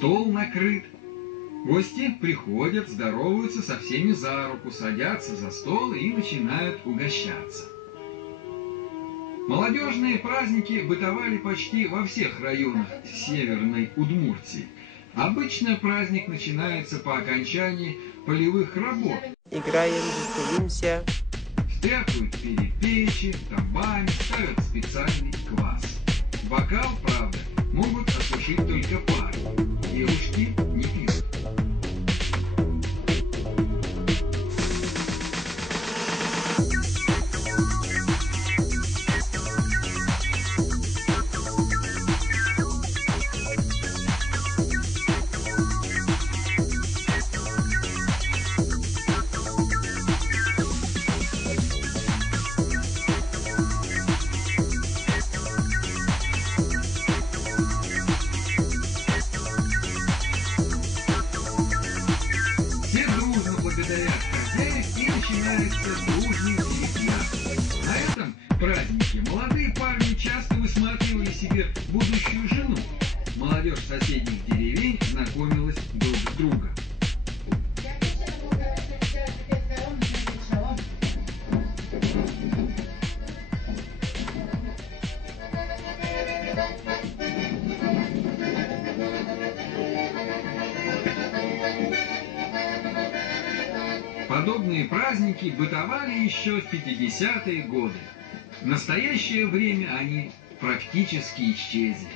Стол накрыт. Гости приходят, здороваются со всеми за руку, садятся за стол и начинают угощаться. Молодежные праздники бытовали почти во всех районах Северной Удмуртии. Обычно праздник начинается по окончании полевых работ. Играем, веселимся. Стряпают перепечи, табань, ставят специальный квас. Бокал, правда, могут осушить только пары. Девушки не пьют. Благодарят хозяев и начинается дружный перепляс. На этом празднике молодые парни часто высматривали себе будущую жену. Молодежь соседних деревень знакомилась друг с другом. Подобные праздники бытовали еще в 50-е годы. В настоящее время они практически исчезли.